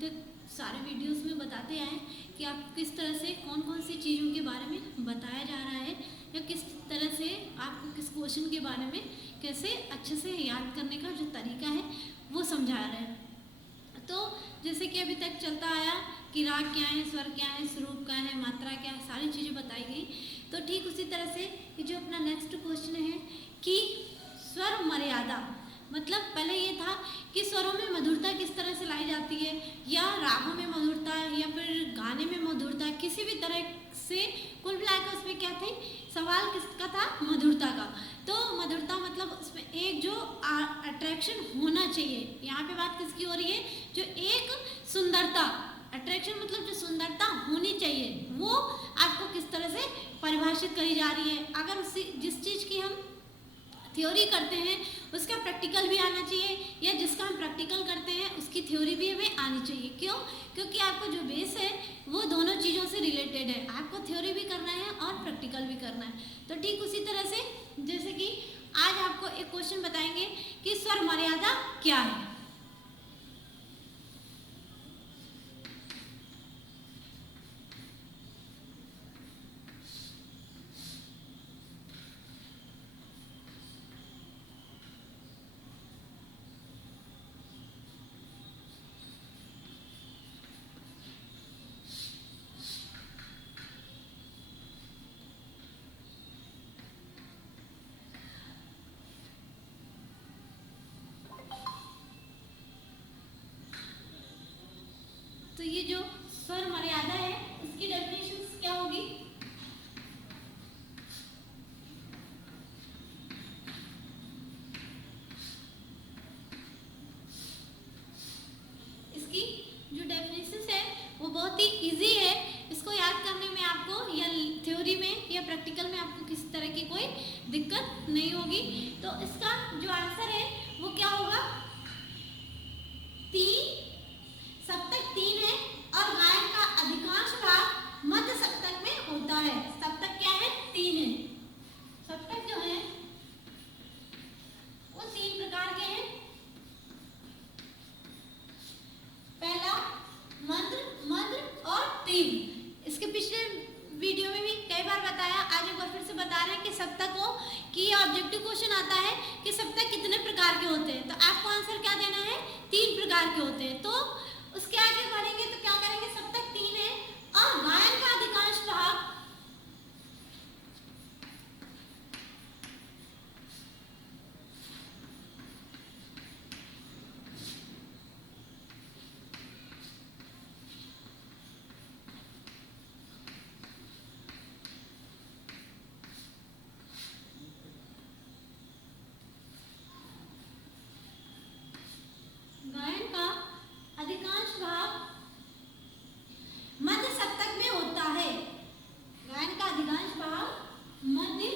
तक सारे वीडियोस में बताते आए कि आप किस तरह से कौन कौन सी चीज़ों के बारे में बताया जा रहा है या किस तरह से आपको किस क्वेश्चन के बारे में कैसे अच्छे से याद करने का जो तरीका है वो समझा रहे हैं। तो जैसे कि अभी तक चलता आया कि राग क्या है, स्वर क्या है, स्वरूप क्या है, मात्रा क्या है, सारी चीज़ें बताई गई। तो ठीक उसी तरह से ये जो अपना नेक्स्ट क्वेश्चन है कि स्वर मर्यादा, मतलब पहले ये था कि स्वरों में मधुरता किस तरह से लाई जाती है या रागों में मधुरता या फिर गाने में मधुरता, किसी भी तरह से कुल मिलाकर उसमें क्या थे, सवाल किसका था, मधुरता का। तो मधुरता मतलब उसमें एक जो अट्रैक्शन होना चाहिए, यहाँ पे बात किसकी हो रही है, जो एक सुंदरता, अट्रैक्शन मतलब जो सुंदरता होनी चाहिए वो आपको किस तरह से परिभाषित करी जा रही है। अगर उसी जिस चीज़ की हम थ्योरी करते हैं उसका प्रैक्टिकल भी आना चाहिए या जिसका हम प्रैक्टिकल करते हैं उसकी थ्योरी भी हमें आनी चाहिए। क्यों? क्योंकि आपको जो बेस है वो दोनों चीज़ों से रिलेटेड है, आपको थ्योरी भी करना है और प्रैक्टिकल भी करना है। तो ठीक उसी तरह से जैसे कि आज आपको एक क्वेश्चन बताएंगे कि स्वर मर्यादा क्या है। तो ये जो स्वर मर्यादा है इसकी डेफिनेशन क्या होगी, इसकी जो डेफिनेशन है वो बहुत ही इजी है। इसको याद करने में आपको या थ्योरी में या प्रैक्टिकल में आपको किसी तरह की कोई दिक्कत नहीं होगी। तो इसका जो आंसर है वो क्या होगा, तीन सप्तक तीन है और गायन का अधिकांश भाग मध्य सप्तक में होता है। सप्तक क्या है, तीन है। सप्तक जो है वो तीन प्रकार के हैं। पहला मंद्र, मध्य और तीव्र। इसके पिछले वीडियो में भी कई बार बताया, आज एक बार फिर से बता रहे हैं कि सप्तकों की ऑब्जेक्टिव क्वेश्चन आता है कि सप्तक कितने प्रकार के होते हैं। तो आपको आंसर क्या देना है, तीन प्रकार के होते हैं। तो उसके आगे बढ़ेंगे तो क्या करेंगे, सप्तक तीन है और गायन का अधिकांश भाग गायन का अधिकांश भाग मध्य सप्तक में होता है। गायन का अधिकांश भाग मध्य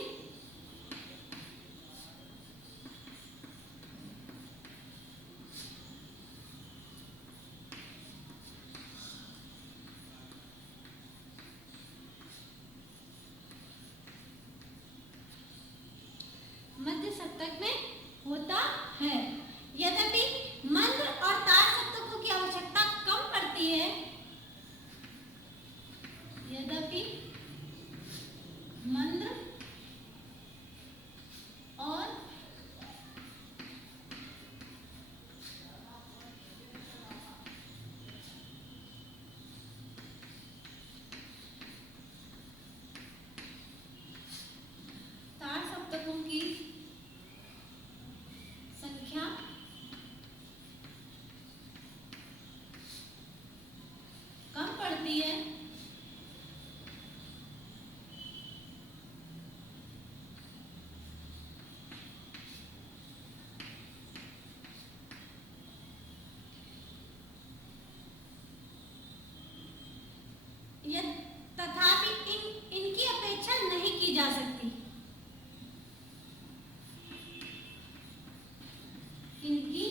मध्य सप्तक में होता है। यद्यपि मंद्र और तार सप्तकों की आवश्यकता कम पड़ती है, यद्यपि मंद्र और तार सप्तकों की संख्या कम पड़ती है, तथापि इनकी अपेक्षा नहीं की जा सकती। इनकी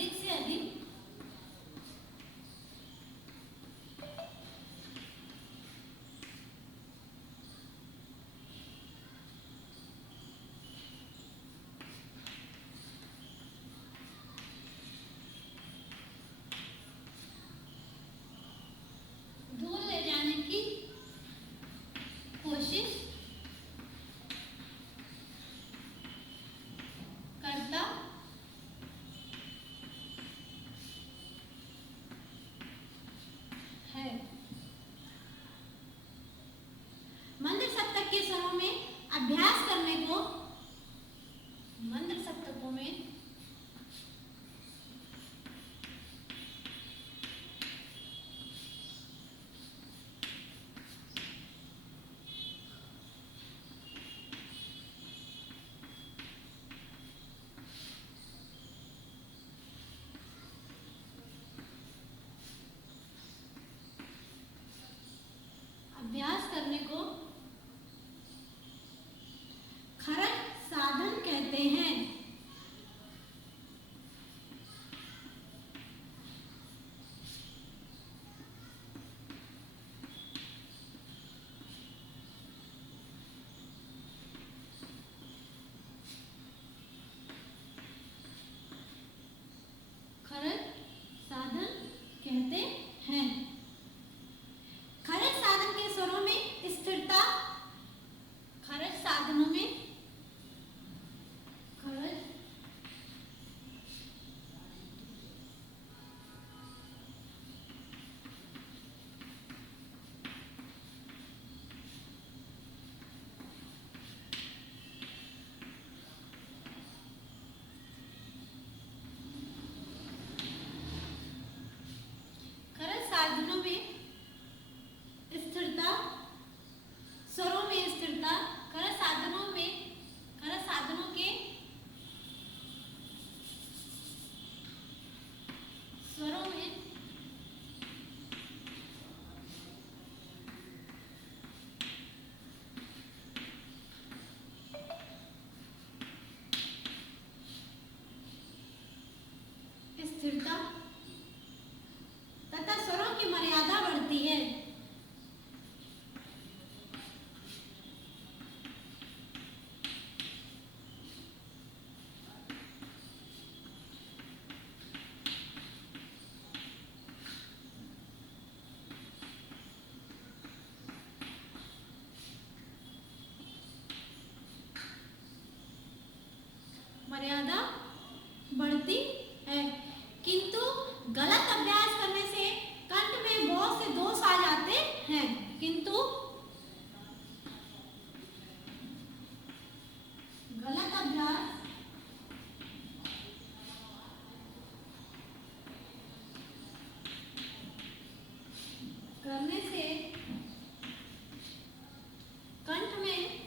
अधिक से अधिक धूल ले जाने की कोशिश करता है। मंद सप्तक के स्वरों में अभ्यास करने को मंद सप्तकों में अभ्यास करने को खरज साधन कहते हैं। खरज साधन कहते हैं। खरज साधन के स्वरों में स्थिरता, खरज साधनों में खरज खरज साधनों में स्थिरता, स्वरों में स्थिरता, खरज साधनों में खरज साधनों के स्वरों में स्थिरता तथा स्वरों की मर्यादा बढ़ती है। मर्यादा बढ़ती है, किंतु गलत अभ्यास करने से कंठ में बहुत से दोष आ जाते हैं। किंतु गलत अभ्यास करने से कंठ में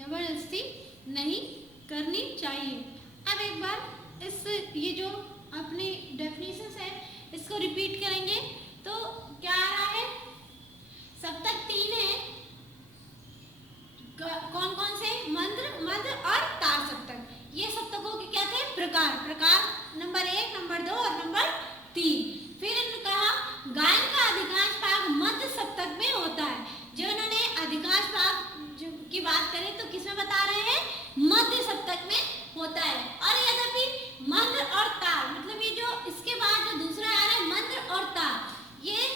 जबरदस्ती नहीं करनी चाहिए। अब एक बार इस ये जो अपनी डेफिनेशंस है इसको रिपीट करेंगे तो क्या आ रहा है, सप्तक 3 है, कौन कौन से, मंद्र, मध्य और तार सप्तक। ये सप्तकों के क्या थे, प्रकार। प्रकार नंबर 1, नंबर 2 और नंबर 3। फिर इन्होंने कहा गायन का अधिकांश भाग मध्य सप्तक में होता है। जो इन्होंने अधिकांश भाग की बात करें तो किसमें बता रहे हैं, मध्य सप्तक में होता है। और यद्यपि मंद्र और तार, मतलब ये जो इसके बाद जो दूसरा आ रहा है मंद्र और तार, ये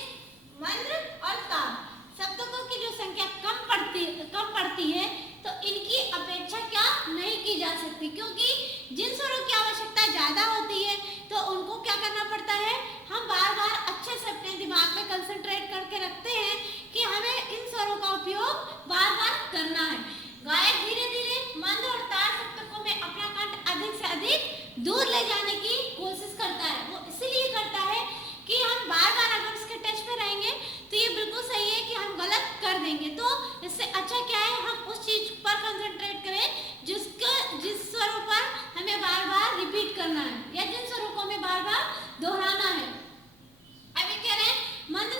मंद्र और तार सप्तकों की जो संख्या कम पड़ती है तो इनकी अपेक्षा क्या नहीं की जा सकती, क्योंकि जिन स्वरों की आवश्यकता ज्यादा होती है तो उनको क्या करना पड़ता है, हम बार बार अच्छे से अपने दिमाग में कंसंट्रेट करके रखते हैं कि हमें इन स्वरों का उपयोग बार बार करना है। गायक धीरे धीरे मंद्र और तार सप्तकों में अपना कंठ अधिक से अधिक दूर ले जाने की कोशिश करता है। वो इसलिए करता है कि हम बार बार अगर इसके टच पे रहेंगे तो ये बिल्कुल सही है कि हम गलत कर देंगे। तो इससे अच्छा क्या है, हम उस चीज पर कंसंट्रेट करें जिस स्वरों पर हमें बार बार रिपीट करना है या जिन स्वरों को हमें बार बार दोहराना है। अब ये कह रहे हैं मंद्र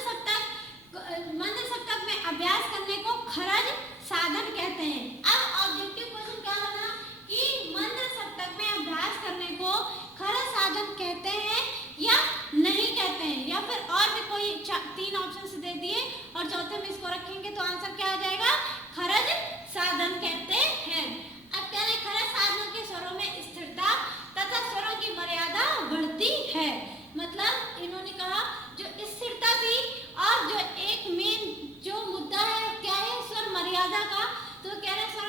सप्तक में अभ्यास करने को खरज साधन कहते हैं। अब ऑब्जेक्टिव क्वेश्चन क्या होगा कि मंद्र सप्तक में अभ्यास करने को खरज साधन कहते हैं या नहीं कहते हैं, या फिर और भी कोई 3 ऑप्शन दे दिए और चौथे में इसको रखेंगे तो आंसर क्या आ जाएगा, खरज साधन कहते हैं। अब कह रहे खरज साधनों के स्वरों में स्थिरता तथा स्वरों की मर्यादा बढ़ती है। मतलब इन्होंने कहा जो स्थिरता थी और जो एक मेन जो मुद्दा है क्या है, स्वर मर्यादा का, तो कह रहे स्वर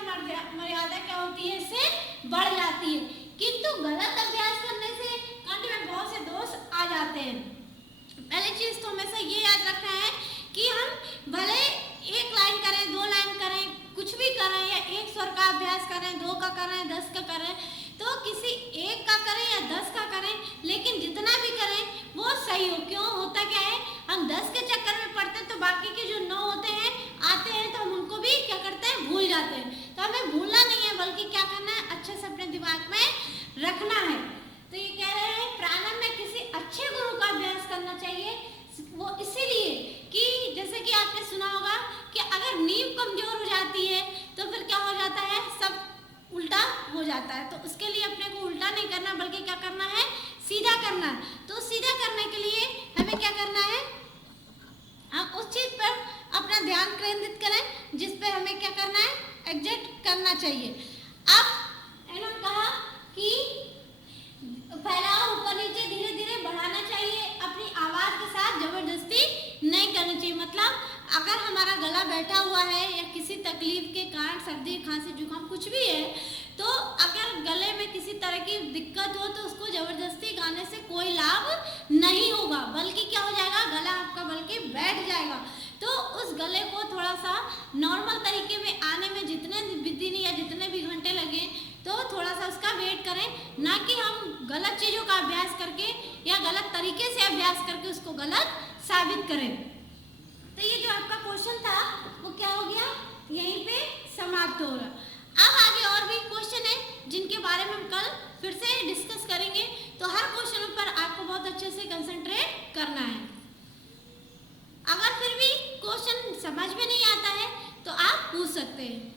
मर्यादा क्या होती है, इससे बढ़ जाती है। किंतु गलत अभ्यास करने से कंठ में बहुत से दोष आ जाते हैं। पहली चीज तो हमेशा ये याद रखना है कि हम भले 1 लाइन करें, 2 लाइन करें, कुछ भी करें, या एक स्वर का अभ्यास करें, 2 का करें, 10 का करें, तो किसी एक का करें या 10 का करें, लेकिन जितना भी करें वो सही हो। क्यों होता क्या है, हम 10 के चक्कर में पढ़ते हैं तो बाकी के जो 9 होते हैं आते हैं तो हम उनको भी क्या करते हैं, भूल जाते हैं। तो हमें भूलना नहीं है, बल्कि क्या करना है, अच्छे से अपने दिमाग में रखना है। तो ये कह रहे हैं प्रारंभ में किसी अच्छे गुरु का अभ्यास करना चाहिए। वो इसीलिए कि जैसे कि आपने सुना होगा कि अगर नींव कमजोर हो जाती है तो फिर क्या हो जाता है, सब उल्टा हो जाता है। तो उसके लिए अपने को उल्टा नहीं करना, बल्कि क्या करना है, सीधा करना है। तो सीधा करने के लिए हमें क्या करना है, हम उस चीज पर अपना ध्यान केंद्रित करें जिस पे हमें क्या करना है, एग्जैक्ट करना चाहिए। अब इन्होंने कहा कि फैलाव ऊपर नीचे धीरे धीरे बढ़ाना चाहिए, अपनी आवाज के साथ जबरदस्ती नहीं करनी चाहिए। मतलब अगर हमारा गला बैठा हुआ है या किसी तकलीफ के कारण सर्दी खांसी जुकाम कुछ भी है, तो अगर गले में किसी तरह की दिक्कत हो तो उसको जबरदस्ती गाने से कोई लाभ नहीं होगा, बल्कि क्या हो जाएगा, गला आपका बल्कि बैठ जाएगा। तो उस गले को थोड़ा सा नॉर्मल तरीके में आने में जितने भी दिन या जितने भी घंटे लगे तो थोड़ा सा उसका वेट करें, ना कि हम गलत चीज़ों का अभ्यास करके या गलत तरीके से अभ्यास करके उसको गलत साबित करें। तो ये जो आपका क्वेश्चन था वो क्या हो गया, यहीं पे समाप्त हो रहा। अब आगे और भी क्वेश्चन है जिनके बारे में हम कल फिर से डिस्कस करेंगे। तो हर क्वेश्चन पर आपको बहुत अच्छे से कंसंट्रेट करना है। अगर फिर भी क्वेश्चन समझ में नहीं आता है तो आप पूछ सकते हैं।